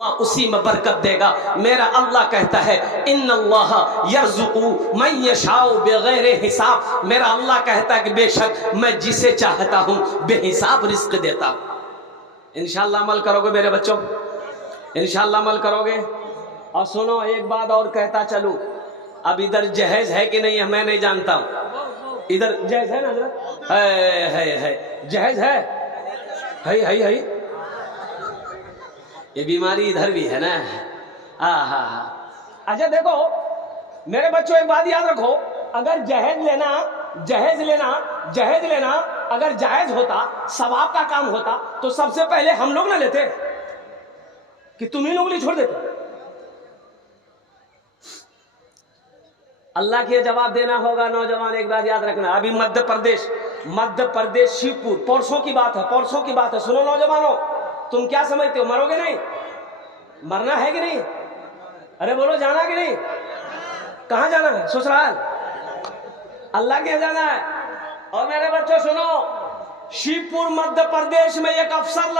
उसी में बरकत देगा। मेरा अल्लाह कहता है इन्नल्लाह यर्ज़ुक़ु मन यशाउ बगैर हिसाब। मेरा अल्लाह कहता है कि बेशक मैं जिसे चाहता हूँ बेहिसाब रिस्क देता हूँ। इंशाअल्लाह अमल करोगे मेरे बच्चों, इंशाअल्लाह अमल करोगे। और सुनो एक बात और कहता चलूं, अब इधर जहेज है कि नहीं है मैं नहीं जानता हूँ। इधर जहेज है ना हज़रत? है जहेज है। ये बीमारी इधर भी है ना। अच्छा देखो मेरे बच्चों एक बात याद रखो, अगर जहेज लेना अगर जायज होता, सवाब का काम होता, तो सबसे पहले हम लोग ना लेते कि तुम ही लोग नहीं छोड़ देते। अल्लाह के जवाब देना होगा। नौजवान एक बात याद रखना, अभी मध्य प्रदेश शिवपुर, परसों की बात है। सुनो नौजवानों, तुम क्या समझते हो, मरोगे नहीं? मरना है कि नहीं? अरे बोलो, जाना कि नहीं? कहां जाना है? ससुराल, अल्लाह के यहाँ जाना है। और मेरे बच्चों सुनो, शिवपुर मध्य प्रदेश में एक अफसर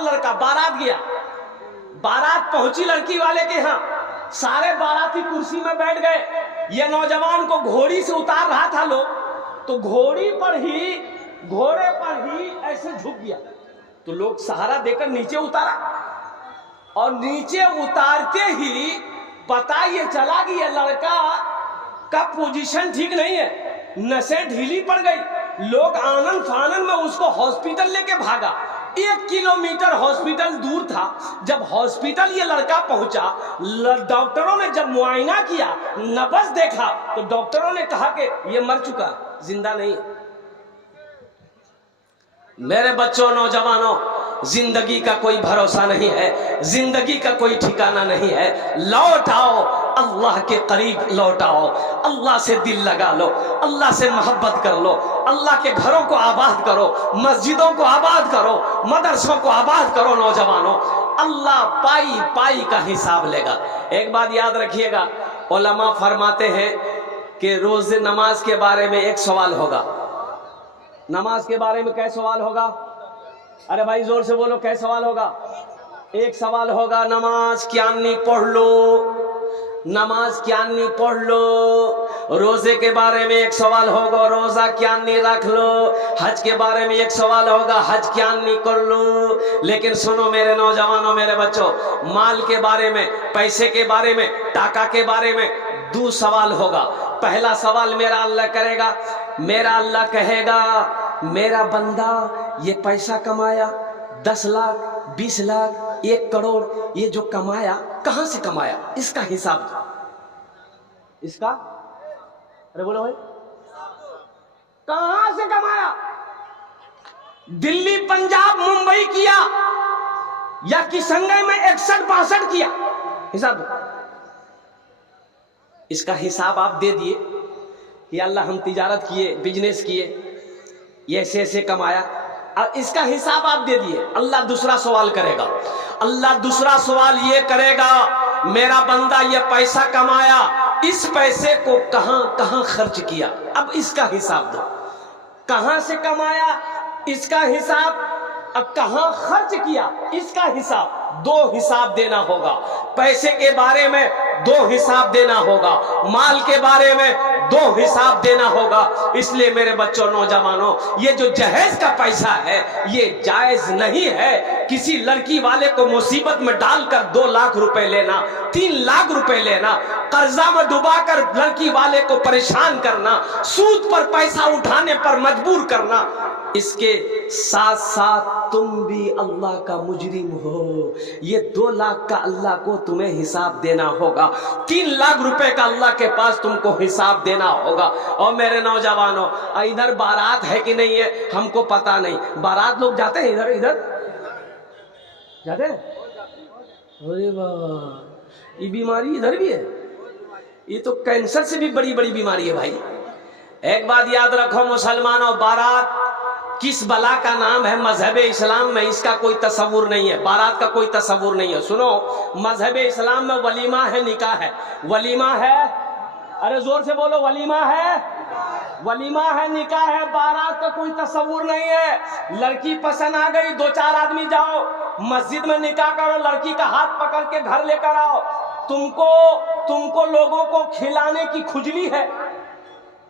लड़का बारात गया। बारात पहुंची लड़की वाले के यहाँ, सारे बाराती कुर्सी में बैठ गए। ये नौजवान को घोड़ी से उतार रहा था लोग, तो घोड़े पर ही ऐसे झुक गया, तो लोग सहारा देकर नीचे उतारा, और नीचे उतारते ही पता ये चला कि ये लड़का का पोजीशन ठीक नहीं है, नसें ढीली पड़ गई। लोग आनन फानन में उसको हॉस्पिटल लेके भागा। 1 किलोमीटर हॉस्पिटल दूर था। जब हॉस्पिटल ये लड़का पहुंचा, डॉक्टरों ने जब मुआयना किया, नब्ज देखा, तो डॉक्टरों ने कहा कि ये मर चुका, जिंदा नहीं है। मेरे बच्चों नौजवानों, जिंदगी का कोई भरोसा नहीं है, जिंदगी का कोई ठिकाना नहीं है। लौट आओ, अल्लाह के करीब लौट आओ, अल्लाह से दिल लगा लो, अल्लाह से मोहब्बत कर लो, अल्लाह के घरों को आबाद करो, मस्जिदों को आबाद करो, मदरसों को आबाद करो। नौजवानों, अल्लाह पाई पाई का हिसाब लेगा। एक बात याद रखिएगा, उलमा फरमाते हैं कि रोज नमाज के बारे में एक सवाल होगा। नमाज के बारे में क्या सवाल होगा? अरे भाई जोर से बोलो, क्या सवाल होगा? एक सवाल होगा, नमाज क्या नहीं पढ़ लो, नमाज क्या नहीं पढ़ लो। रोजे के बारे में एक सवाल होगा, रोजा क्या नहीं रख लो। हज के बारे में एक सवाल होगा, हज क्या नहीं कर लो। लेकिन सुनो मेरे नौजवानों, मेरे बच्चों, माल के बारे में, पैसे के बारे में, टाका के बारे में 2 सवाल होगा। पहला सवाल मेरा अल्लाह करेगा, मेरा अल्लाह कहेगा, मेरा बंदा ये पैसा कमाया, 10 लाख, 20 लाख, 1 करोड़, ये जो कमाया कहां से कमाया, इसका हिसाब दो। इसका, अरे बोलो भाई, कहां से कमाया? दिल्ली, पंजाब, मुंबई किया या किशनगंज में 61-62 किया? हिसाब दो। इसका हिसाब आप दे दिए कि अल्लाह हम तिजारत किए, बिजनेस किए, ये ऐसे कमाया, और इसका हिसाब आप दे दिए। अल्लाह दूसरा सवाल करेगा, अल्लाह दूसरा सवाल ये करेगा, मेरा बंदा ये पैसा कमाया, इस पैसे को कहां कहां खर्च किया, अब इसका हिसाब दो। कहां से कमाया इसका हिसाब, अब कहां खर्च किया इसका हिसाब। 2 हिसाब देना होगा। पैसे के बारे में 2 हिसाब देना होगा, माल के बारे में 2 हिसाब देना होगा। इसलिए मेरे बच्चों नौजवानों, ये जो जहेज का पैसा है ये जायज नहीं है। किसी लड़की वाले को मुसीबत में डालकर 2 लाख रुपए लेना, 3 लाख रुपए लेना, कर्जा में डुबाकर लड़की वाले को परेशान करना, सूद पर पैसा उठाने पर मजबूर करना, इसके साथ साथ तुम भी अल्लाह का मुजरिम हो। ये 2 लाख का अल्लाह को तुम्हें हिसाब देना होगा, 3 लाख रुपए का अल्लाह के पास तुमको हिसाब देना होगा। और मेरे नौजवानों, इधर बारात है कि नहीं है हमको पता नहीं। बारात लोग जाते हैं, इधर जाते हैं? अरे वाह, ये बीमारी इधर भी है। ये तो कैंसर से भी बड़ी बड़ी बीमारी है भाई। एक बात याद रखो मुसलमानों, बारात किस बला का नाम है मजहब इस्लाम में, इसका कोई तस्वुर नहीं है, बारात का कोई तस्वुर नहीं है। सुनो, मजहब इस्लाम में वलीमा है, निकाह है, वलीमा है, अरे जोर से बोलो, वलीमा है। वलीमा है, निकाह है, बारात का कोई तस्वुर नहीं है। लड़की पसंद आ गई, 2-4 आदमी जाओ मस्जिद में निकाह करो, लड़की का हाथ पकड़ के घर लेकर आओ। तुमको लोगों को खिलाने की खुजली है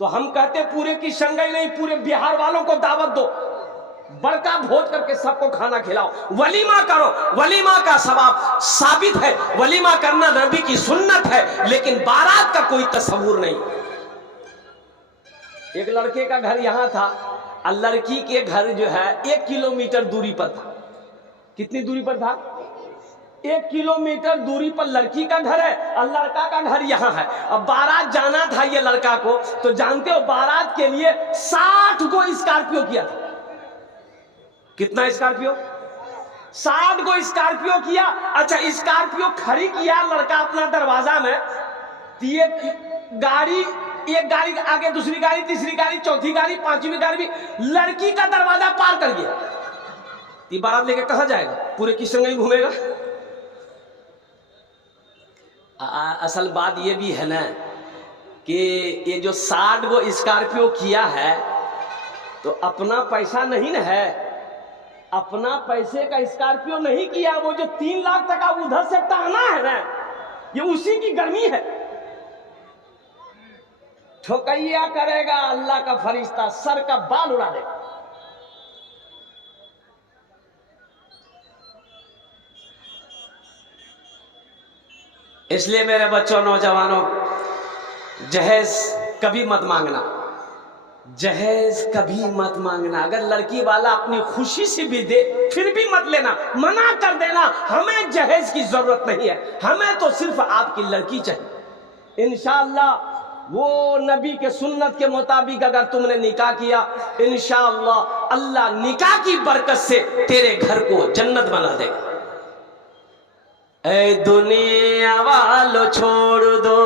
तो हम कहते पूरे की शंघाई नहीं, पूरे बिहार वालों को दावत दो, बड़का भोज करके सबको खाना खिलाओ, वलीमा करो। वलीमा का सवाब साबित है, वलीमा करना नबी की सुन्नत है, लेकिन बारात का कोई तस्वुर नहीं। एक लड़के का घर यहां था और लड़की के घर जो है 1 किलोमीटर दूरी पर था। कितनी दूरी पर था? 1 किलोमीटर दूरी पर लड़की का घर है और लड़का का घर यहाँ है। अब बारात जाना था ये लड़का को, तो जानते हो बारात के लिए 60 को स्कॉर्पियो किया था। कितना स्कॉर्पियो? 60 को स्कॉर्पियो किया। अच्छा, स्कॉर्पियो खड़ी किया लड़का अपना दरवाजा में, एक गाड़ी आगे, दूसरी गाड़ी, तीसरी गाड़ी, चौथी गाड़ी, पांचवी गाड़ी भी लड़की का दरवाजा पार कर गया। ये बारात लेके कहां जाएगा? पूरे किशन ही घूमेगा। असल बात ये भी है ना कि ये जो 60 को स्कॉर्पियो किया है तो अपना पैसा नहीं ना है, अपना पैसे का स्कॉर्पियो नहीं किया। वो जो 3 लाख टका उधर से टाना है ना, ये उसी की गर्मी है। ठोकैया करेगा अल्लाह का फरिश्ता, सर का बाल उड़ा देगा। इसलिए मेरे बच्चों, नौजवानों, जहेज कभी मत मांगना, जहेज कभी मत मांगना। अगर लड़की वाला अपनी खुशी से भी दे फिर भी मत लेना, मना कर देना, हमें जहेज की जरूरत नहीं है, हमें तो सिर्फ आपकी लड़की चाहिए। इंशाअल्लाह वो नबी के सुन्नत के मुताबिक अगर तुमने निकाह किया, इंशाअल्लाह अल्लाह निकाह की बरकत से तेरे घर को जन्नत बना देगा। ऐ दुनिया वालों छोड़ दो,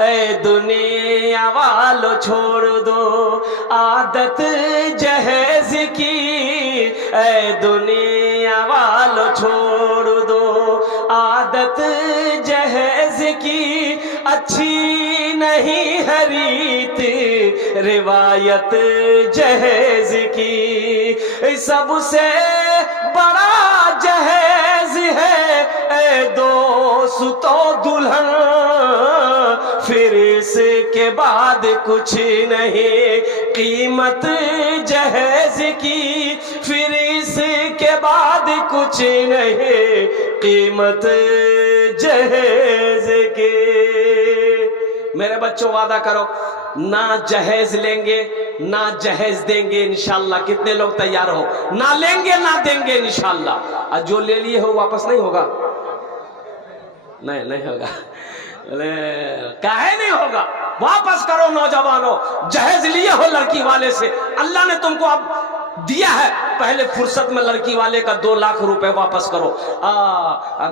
ऐ दुनिया वालों छोड़ दो आदत जहेज की, ऐ दुनिया वालों छोड़ दो आदत जहेज की। अच्छी नहीं है रीत रिवायत जहेज की, सबसे बड़ा जहेज है ऐ दोस्तों दुल्हन, फिर इसके बाद कुछ नहीं कीमत जहेज की, फिर इसके बाद कुछ नहीं कीमत जहेज की। मेरे बच्चों, वादा करो ना जहेज लेंगे ना जहेज देंगे इंशाल्लाह। कितने लोग तैयार हो? ना लेंगे ना देंगे इंशाल्लाह। और जो ले लिए हो वापस नहीं होगा? नहीं होगा। काहे नहीं होगा? वापस करो नौजवानों, जहेज लिए हो लड़की वाले से, अल्लाह ने तुमको अब दिया है, पहले फुर्सत में लड़की वाले का 2 लाख रुपए वापस करो।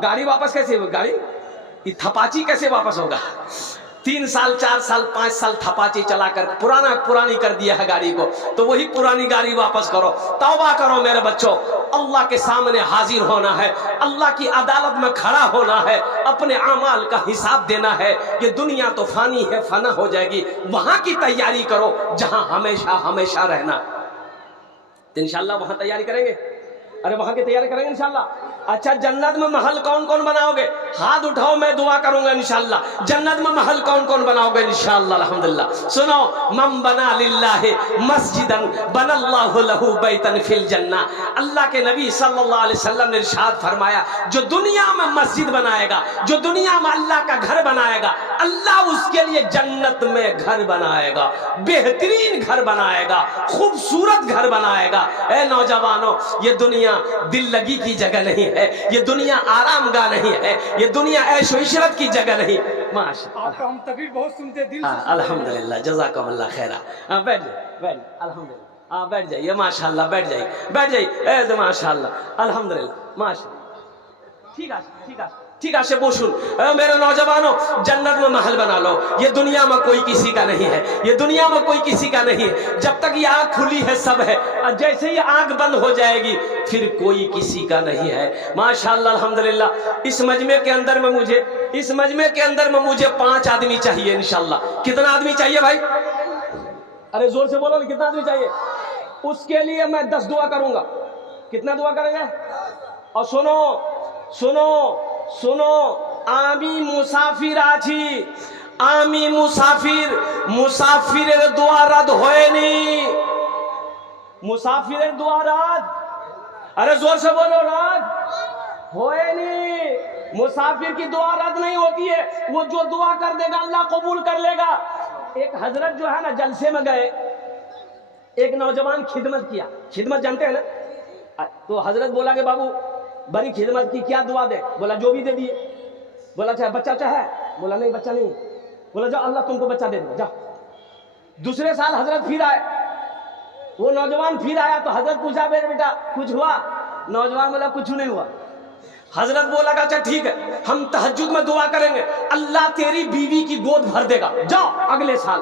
गाड़ी वापस कैसे होगी? गाड़ी ये थपाची कैसे वापस होगा? 3 साल 4 साल 5 साल थपाची चलाकर पुरानी कर दिया है गाड़ी को, तो वही पुरानी गाड़ी वापस करो। तौबा करो मेरे बच्चों, अल्लाह के सामने हाजिर होना है, अल्लाह की अदालत में खड़ा होना है, अपने अमाल का हिसाब देना है। ये दुनिया तो फानी है, फना हो जाएगी। वहां की तैयारी करो जहां हमेशा हमेशा रहना। तो इंशाल्लाह वहां तैयारी करेंगे। अरे वहां की तैयारी करेंगे इंशाल्लाह। अच्छा, जन्नत में महल कौन कौन बनाओगे? हाथ उठाओ, मैं दुआ करूंगा इंशाल्लाह। जन्नत में महल कौन कौन बनाओगे इंशाल्लाह? अल्हम्दुलिल्लाह। सुनो, मम बना लिल्लाहि मस्जिदन बनल्लाहु लहु बैतन फिल जन्ना। अल्लाह के नबी सल्लल्लाहु अलैहि वसल्लम ने इरशाद फरमाया, जो दुनिया में मस्जिद बनाएगा, जो दुनिया में अल्लाह का घर बनाएगा, अल्लाह उसके लिए जन्नत में घर बनाएगा, बेहतरीन घर बनाएगा, खूबसूरत घर बनाएगा। ए नौजवानों, ये दुनिया दिल लगी की जगह नहीं है, ये दुनिया आरामगाह नहीं है, ये दुनिया ऐशो इशरत की जगह नहीं। माशाअल्लाह, आपका हम तकरीर बहुत सुनते दिल से। अल्हम्दुलिल्लाह, जज़ाकमुल्लाह खैरा। बैठ जाइए, अल्हम्दुलिल्लाह, बैठ जाइए, माशाअल्लाह, बैठ जाइए, माशाअल्लाह, अल्हम्दुलिल्लाह, माशाअल्लाह। ठीक है ठीक है, बोशुन मेरे नौजवानों, जन्नत में महल बना लो। ये दुनिया में कोई किसी का नहीं है, ये दुनिया में कोई किसी का नहीं है। जब तक ये आंख खुली है सब है, और जैसे ही आंख बंद हो जाएगी फिर कोई किसी का नहीं है। माशाअल्लाह, अल्हम्दुलिल्लाह। इस मजमे के अंदर में मुझे 5 आदमी चाहिए इंशाअल्लाह। कितना आदमी चाहिए भाई? अरे जोर से बोलो ना, कितना आदमी चाहिए? उसके लिए मैं 10 दुआ करूंगा। कितना दुआ करेंगे? और सुनो सुनो सुनो, आमी मुसाफिर आছি, आमी मुसाफिर, मुसाफिरेर दुआ रद्द হয়নি, मुसाफिरेर दुआ रद्द, अरे जोर से बोलो, रद्द होएनी। मुसाफिर की दुआ रद्द नहीं होती है, वो जो दुआ कर देगा अल्लाह कबूल कर लेगा। एक हजरत जो है ना, जलसे में गए, एक नौजवान खिदमत किया। खिदमत जानते हैं ना? तो हजरत बोला कि बाबू बड़ी खिदमत की, क्या दुआ दे? बोला जो भी दे दिए। बोला चाहे बच्चा चाहे? बोला नहीं बच्चा नहीं। बोला जाओ अल्लाह तुमको बच्चा दे दे, जाओ। दूसरे साल हजरत फिर आए, वो नौजवान फिर आया तो हजरत पूछा बेटा कुछ हुआ? नौजवान बोला कुछ नहीं हुआ। हजरत बोला अच्छा ठीक है, हम तहज्जुद में दुआ करेंगे, अल्लाह तेरी बीवी की गोद भर देगा, जाओ अगले साल।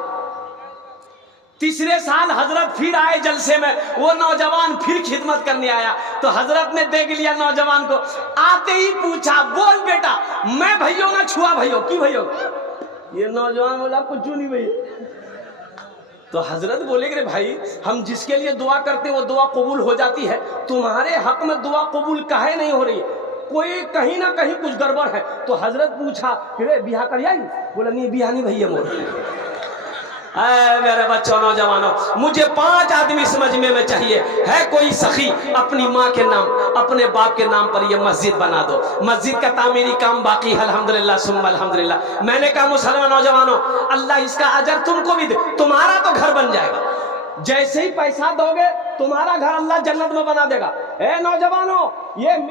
तीसरे साल हजरत फिर आए जलसे में, वो नौजवान फिर खिदमत करने आया तो हजरत ने देख लिया नौजवान को, आते ही पूछा बोल बेटा मैं भैया ना छुआ भैया की भैया? ये नौजवान बोला कुछ नहीं भैया। तो हजरत बोले कि भाई हम जिसके लिए दुआ करते वो दुआ कबूल हो जाती है, तुम्हारे हक में दुआ कबूल काहे नहीं हो रही? कोई कहीं ना कहीं कुछ गड़बड़ है। तो हजरत पूछा कि बिहा कर आई? बोला नहीं बिहा नहीं भैया मोर। मेरे बच्चों नौजवानों, मुझे 5 आदमी इस मजमे में चाहिए। है कोई सखी अपनी माँ के नाम, अपने बाप के नाम पर ये मस्जिद बना दो। मस्जिद का तामीरी काम बाकी है, अल्हम्दुलिल्लाह सुम्मा अल्हम्दुलिल्लाह। मैंने कहा मुसलमान नौजवानों, अल्लाह इसका अजर तुमको भी दे, तुम्हारा तो घर बन जाएगा। जैसे ही पैसा दोगे तुम्हारा घर अल्लाह जन्नत में बना देगा। ए नौजवानों, ये